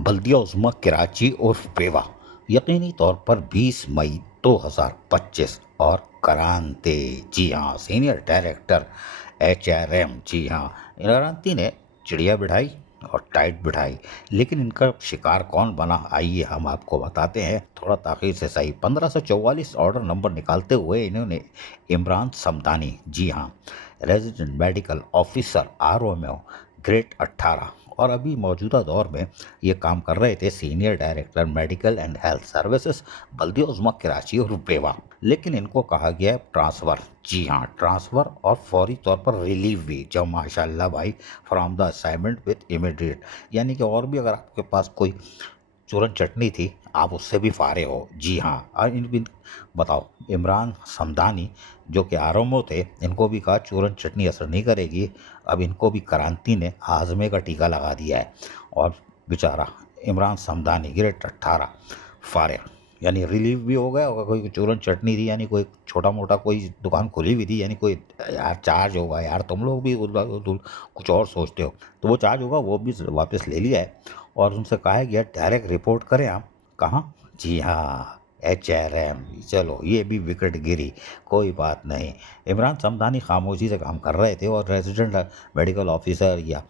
बल्दिया उज़्मा कराची उर्फ पेवा यकीनी तौर पर 20 मई 2025 और करांते, जी हाँ, सीनियर डायरेक्टर HRM, जी हाँ। करांती ने चिड़िया बिठाई और टाइट बिठाई, लेकिन इनका शिकार कौन बना, आइए हम आपको बताते हैं। थोड़ा ताख़ीर से सही। 1544 ऑर्डर नंबर निकालते हुए इन्होंने इमरान समदानी, जी हाँ, resident medical officer ROMO grade 18, और अभी मौजूदा दौर में ये काम कर रहे थे senior director medical and health services Baldia Uzma Karachi और पेवा। लेकिन इनको कहा गया है ट्रांसफ़र, जी हाँ, ट्रांसफ़र और फौरी तौर पर रिलीव भी, जब माशाल्लाह भाई, from the assignment with immediate, यानी कि और भी अगर आपके पास कोई चूरन चटनी थी, आप उससे भी फारे हो, जी हाँ। और बताओ, इमरान समदानी जो कि ROMO थे, इनको भी कहा चूरन चटनी असर नहीं करेगी, अब इनको भी क्रांति ने हाजमे का टीका लगा दिया है। और बेचारा इमरान समदानी ग्रेड 18 फारे, यानी रिलीव भी हो गया होगा। कोई चूरन चटनी थी, यानी कोई छोटा मोटा कोई दुकान खुली हुई थी, यानी कोई यार चार्ज होगा यार, तुम लोग भी कुछ और सोचते हो, तो वो चार्ज होगा, वो भी वापस ले लिया है। और उनसे कहा गया डायरेक्ट रिपोर्ट करें आप, कहाँ, जी हाँ, HRM। चलो ये भी विकेट गिरी, कोई बात नहीं। इमरान समदानी खामोशी से काम कर रहे थे, और रेजिडेंट मेडिकल ऑफिसर या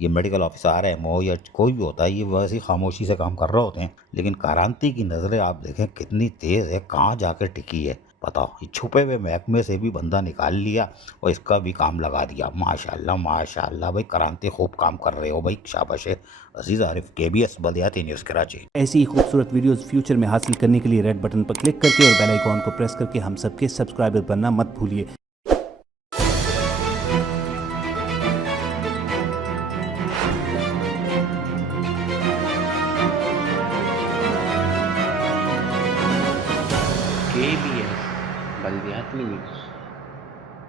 ये मेडिकल ऑफिसर RMO या कोई भी होता है, ये वैसे ही खामोशी से काम कर रहे होते हैं। लेकिन क्रांति की नज़रें आप देखें कितनी तेज़ है, कहाँ जाकर टिकी है। बताओ, ये छुपे हुए महकमे से भी बंदा निकाल लिया और इसका भी काम लगा दिया। माशाल्लाह माशाल्लाह भाई, क्रांति खूब काम कर रहे हो भाई, शाबाश है। अजीज़ आरिफ, KBS बल्दियाती न्यूज़ कराची। ऐसी ही खूबसूरत वीडियोस फ्यूचर में हासिल करने के लिए रेड बटन पर क्लिक करके और बेल आइकॉन को प्रेस करके हम सबके सब्सक्राइबर बनना मत भूलिए। KBS बल्दियाती न्यूज़।